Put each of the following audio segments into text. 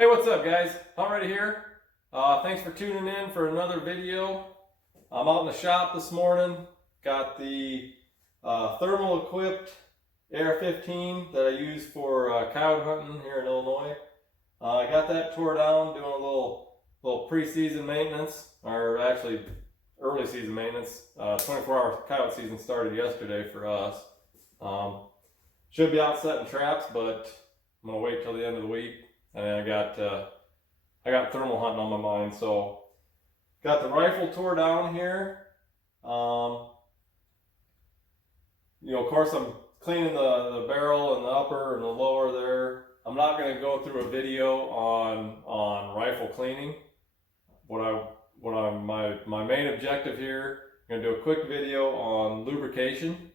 Hey, what's up guys? Already here. Thanks for tuning in for another video. I'm out in the shop this morning. Got the thermal equipped AR15 that I use for coyote hunting here in Illinois. I got that tore down doing a little pre-season maintenance, or actually early season maintenance. 24-hour coyote season started yesterday for us. Should be out setting traps, but I'm gonna wait till the end of the week. And I got thermal hunting on my mind, so got the rifle tore down here. Of course, I'm cleaning the barrel and the upper and the lower there. I'm not going to go through a video on rifle cleaning. My main objective here, I'm going to do a quick video on lubrication.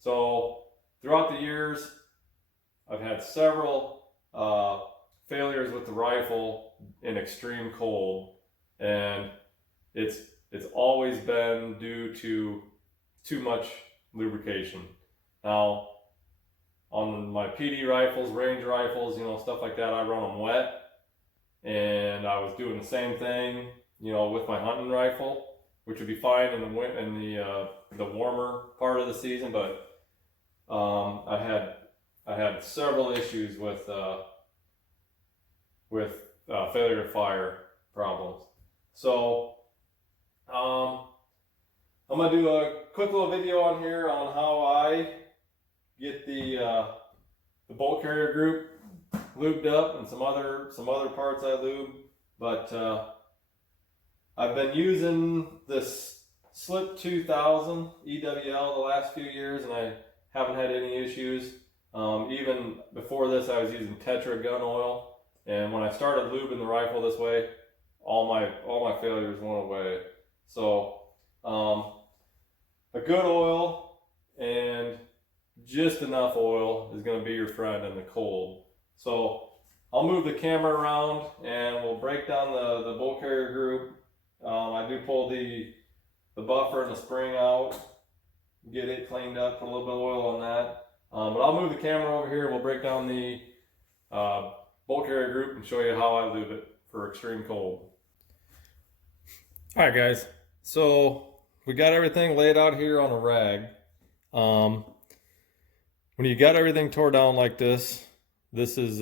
So throughout the years, I've had several failures with the rifle in extreme cold, and it's always been due to too much lubrication. Now on my PD rifles, range rifles, stuff like that, I run them wet, and I was doing the same thing with my hunting rifle, which would be fine in the warmer part of the season, but I had several issues with failure to fire problems. So I'm gonna do a quick little video on here on how I get the bolt carrier group lubed up, and some other parts I lube. But I've been using this Slip 2000 EWL the last few years, and I haven't had any issues. Even before this, I was using Tetra gun oil. And when I started lubing the rifle this way, all my failures went away. So a good oil and just enough oil is going to be your friend in the cold. So I'll move the camera around and we'll break down the bolt carrier group. I do pull the buffer and the spring out, get it cleaned up, put a little bit of oil on that. But I'll move the camera over here. We'll break down the bolt carrier group and show you how I lube it for extreme cold. Alright guys, so we got everything laid out here on a rag. When you got everything tore down like this, this is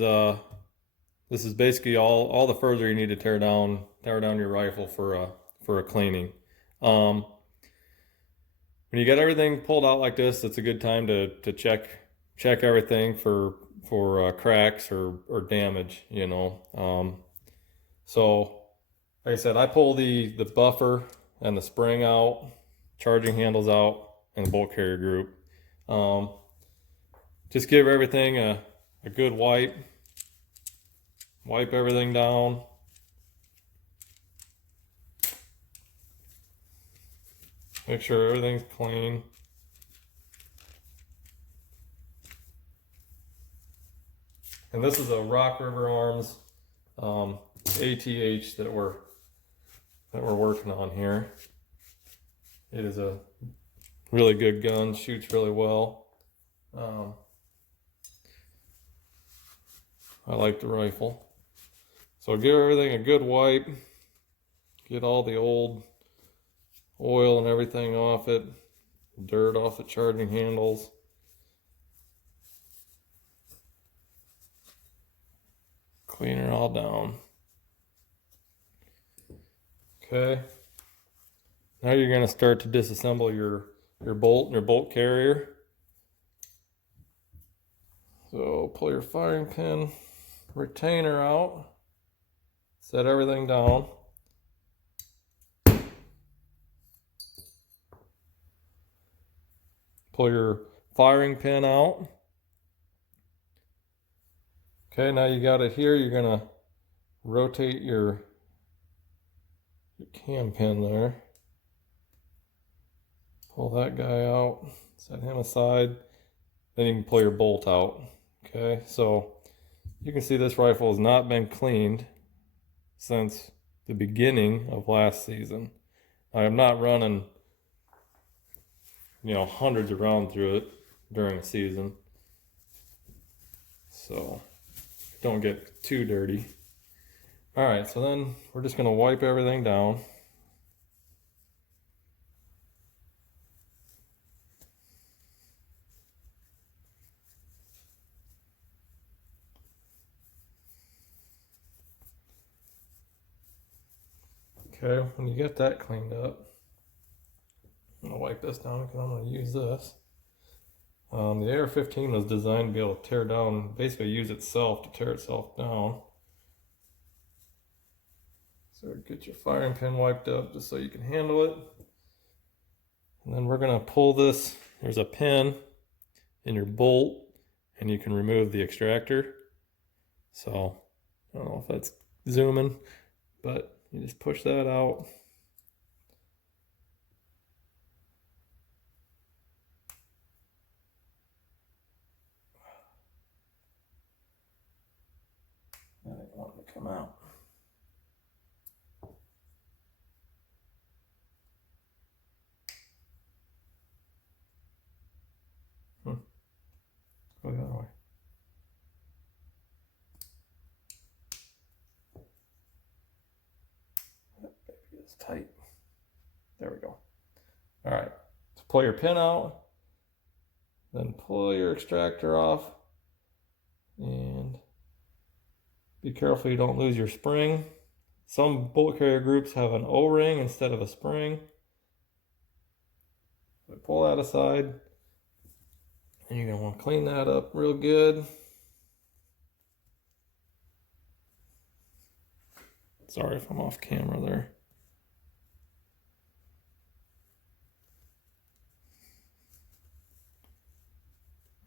basically all the further you need to tear down your rifle for a cleaning. When you got everything pulled out like this, it's a good time to check everything for cracks or damage, so like I said, I pull the buffer and the spring out, charging handles out, and the bolt carrier group. Just give everything a good wipe everything down. Make sure everything's clean. And this is a Rock River Arms ATH that we're working on here. It is a really good gun, shoots really well. I like the rifle. So give everything a good wipe. Get all the old oil and everything off it, dirt off the charging handles. Clean it all down. Okay. Now you're going to start to disassemble your bolt and your bolt carrier. So pull your firing pin retainer out. Set everything down. Pull your firing pin out. Okay, now you got it here. You're gonna rotate your cam pin there. Pull that guy out, set him aside. Then you can pull your bolt out. Okay, so you can see this rifle has not been cleaned since the beginning of last season. I am not running hundreds of rounds through it during the season, so don't get too dirty. All right, so then we're just gonna wipe everything down. Okay, when you get that cleaned up, I'm gonna wipe this down because I'm gonna use this. The AR15 was designed to be able to tear down, basically use itself to tear itself down. So get your firing pin wiped up just so you can handle it. And then we're gonna pull this, there's a pin in your bolt and you can remove the extractor. So I don't know if that's zooming, but you just push that out. I didn't want it to come out. Go the other way. Maybe it's tight. There we go. All right, so pull your pin out, then pull your extractor off, and be careful you don't lose your spring. Some bolt carrier groups have an O-ring instead of a spring. So pull that aside, and you're gonna want to clean that up real good. Sorry if I'm off camera there.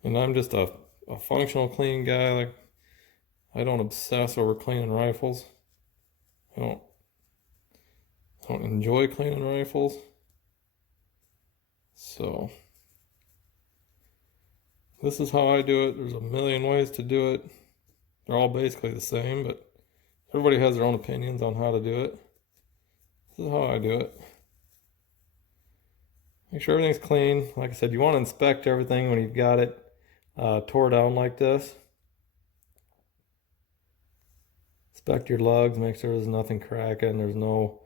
And I'm just a functional clean guy. Like, I don't obsess over cleaning rifles. I don't enjoy cleaning rifles. So this is how I do it. There's a million ways to do it. They're all basically the same, but everybody has their own opinions on how to do it. This is how I do it. Make sure everything's clean. Like I said, you want to inspect everything when you've got it tore down like this. Inspect your lugs, make sure there's nothing cracking, there's no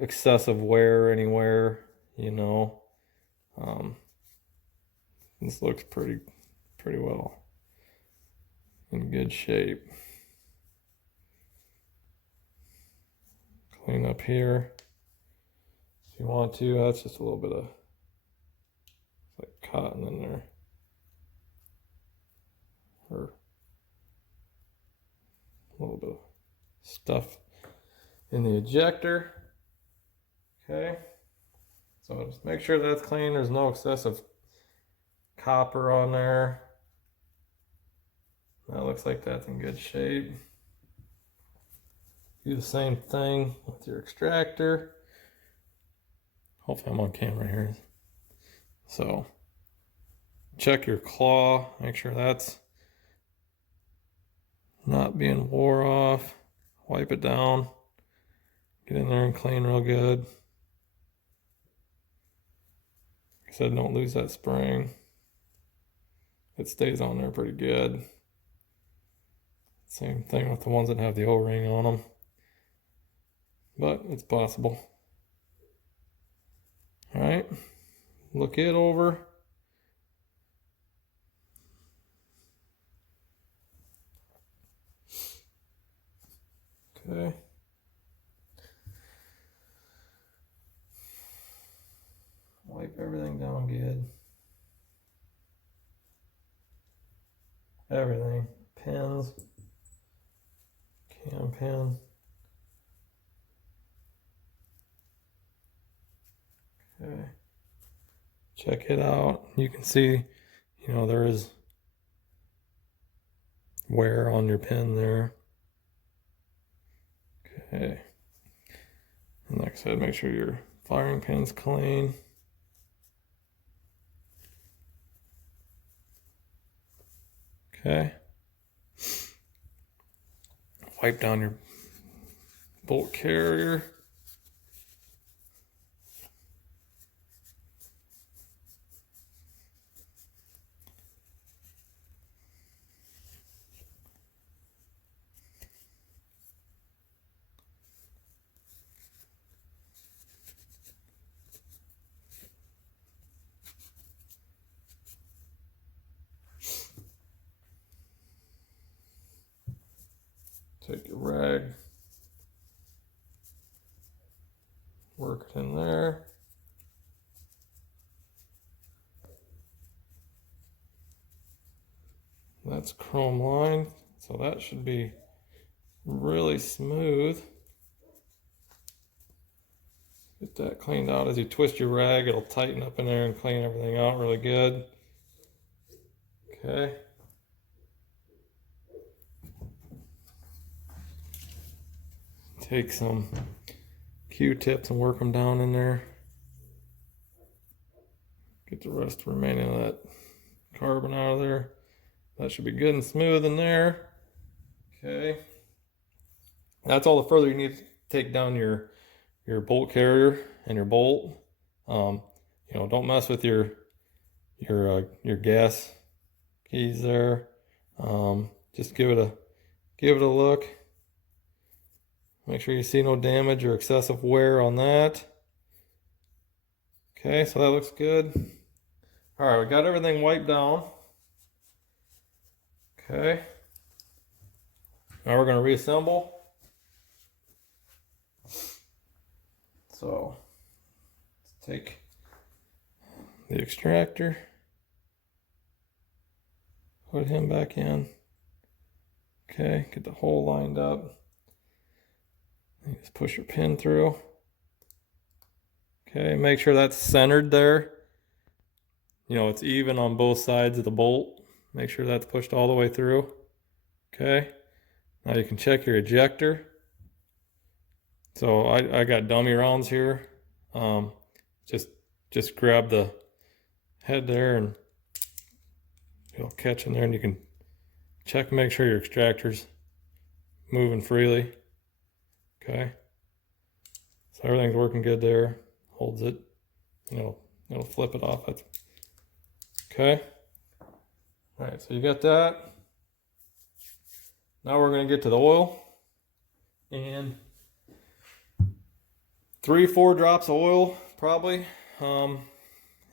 excessive wear anywhere, you know. This looks pretty well in good shape. Clean up here if you want to. That's just a little bit of like cotton in there, or a little bit of stuff in the ejector. Okay, so just make sure that's clean. There's no excessive copper on there. That looks like that's in good shape. Do the same thing with your extractor. Hopefully I'm on camera here. So check your claw, make sure that's not being wore off. Wipe it down. Get in there and clean real good. Like I said, don't lose that spring. It stays on there pretty good. Same thing with the ones that have the O-ring on them. But it's possible. All right, look it over. Okay. Wipe everything down good. Everything. Pins. Cam pin. Okay. Check it out. You can see, you know, there is wear on your pin there. Okay. And like I said, make sure your firing pin's clean. Okay. Wipe down your bolt carrier. Take your rag, work it in there. That's chrome lined, so that should be really smooth. Get that cleaned out. As you twist your rag, it'll tighten up in there and clean everything out really good. Okay. Take some Q-tips and work them down in there. Get the rest remaining of that carbon out of there. That should be good and smooth in there. Okay. That's all the further you need to take down your bolt carrier and your bolt. You know, don't mess with your gas keys there. Just give it a look. Make sure you see no damage or excessive wear on that. Okay, so that looks good. All right, we got everything wiped down. Okay. Now we're going to reassemble. So let's take the extractor, put him back in. Okay, get the hole lined up. You just push your pin through. Okay, make sure that's centered there. You know, it's even on both sides of the bolt. Make sure that's pushed all the way through. Okay, now you can check your ejector. So I got dummy rounds here. Just grab the head there and it'll catch in there, and you can check and make sure your extractor's moving freely. Okay, so everything's working good there. Holds it. It'll flip it off. Okay. All right, so you got that. Now we're going to get to the oil, and 3-4 drops of oil probably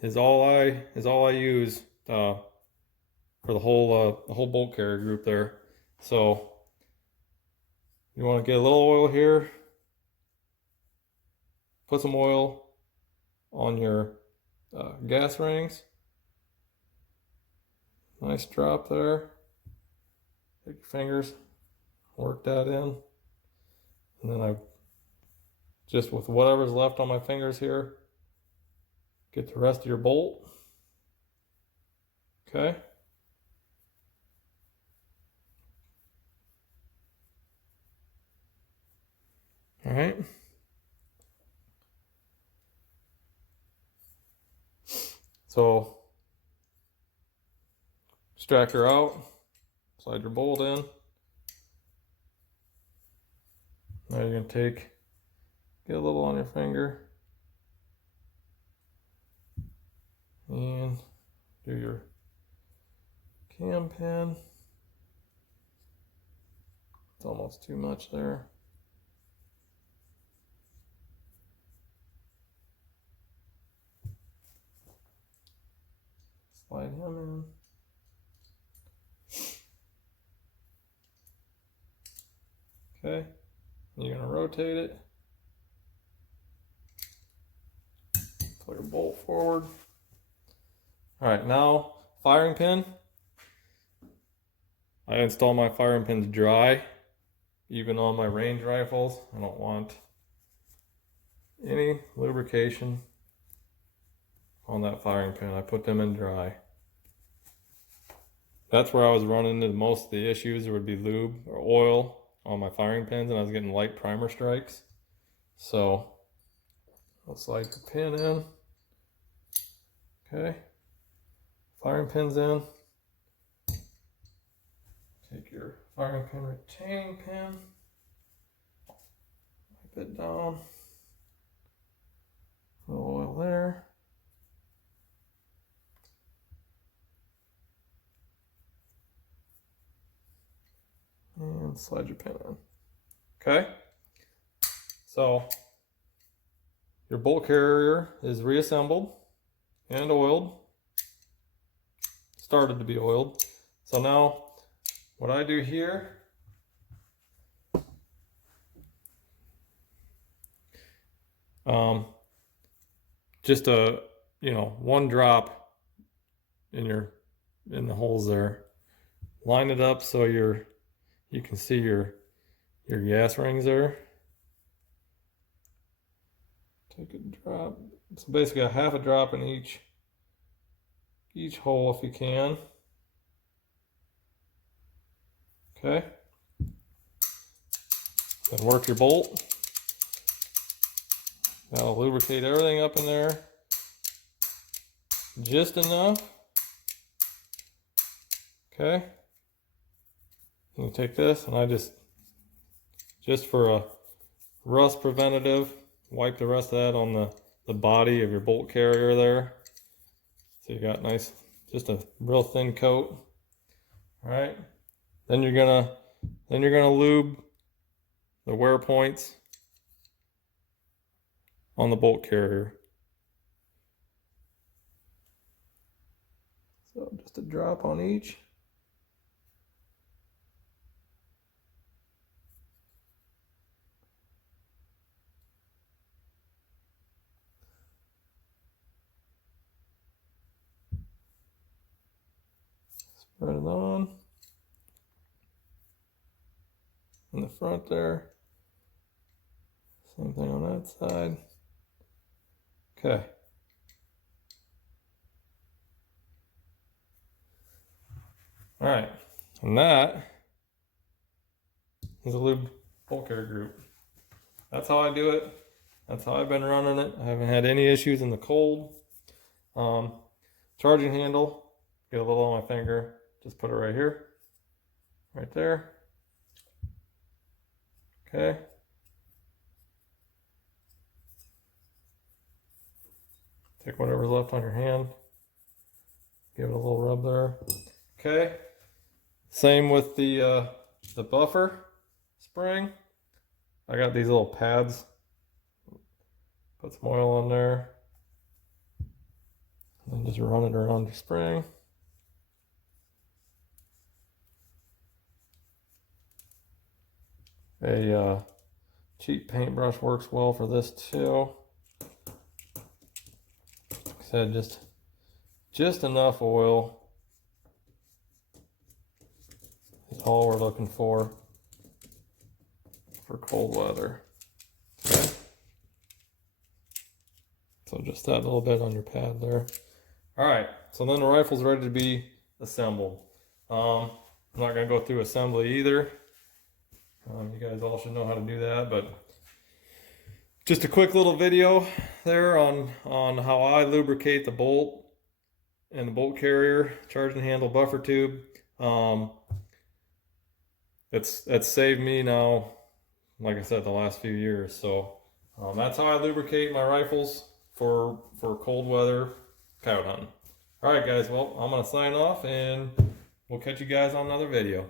is all I use for the whole bolt carrier group there. So you want to get a little oil here. Put some oil on your gas rings. Nice drop there. Take your fingers, work that in, and then I just, with whatever's left on my fingers here, get the rest of your bolt. Okay. All right. So, extractor out, slide your bolt in. Now you're going to get a little on your finger and do your cam pin. It's almost too much there. Slide him in. Okay, you're going to rotate it. Pull your bolt forward. All right, now firing pin. I install my firing pins dry, even on my range rifles. I don't want any lubrication on that firing pin. I put them in dry. That's where I was running into most of the issues. There would be lube or oil on my firing pins, and I was getting light primer strikes. So I'll slide the pin in. Okay, firing pins in. Take your firing pin retaining pin, wipe it down. A little oil there. And slide your pin in. Okay, so your bolt carrier is reassembled and oiled. Started to be oiled. So now what I do here Just a, one drop in the holes there. Line it up so you can see your gas rings there. Take a drop. So basically a half a drop in each hole if you can. Okay. Then work your bolt. That'll lubricate everything up in there just enough. Okay. And you take this, and I just for a rust preventative, wipe the rest of that on the body of your bolt carrier there. So you got nice, just a real thin coat. All right. Then you're gonna lube the wear points on the bolt carrier. So just a drop on each. Spread it on. In the front there. Same thing on that side. Okay. All right. And that is a lube bolt carrier group. That's how I do it. That's how I've been running it. I haven't had any issues in the cold. Charging handle. Get a little on my finger. Just put it right here. Right there. Okay. Take whatever's left on your hand. Give it a little rub there. Okay. Same with the buffer spring. I got these little pads. Put some oil on there. And then just run it around your spring. A cheap paintbrush works well for this too. Like I said, just enough oil is all we're looking for cold weather. Okay. So just that little bit on your pad there. All right, so then the rifle's ready to be assembled. I'm not gonna go through assembly either. You guys all should know how to do that, but just a quick little video there on how I lubricate the bolt and the bolt carrier, charging handle, buffer tube. It's saved me now, like I said, the last few years. So that's how I lubricate my rifles for cold weather coyote hunting. All right, guys. Well, I'm gonna sign off, and we'll catch you guys on another video.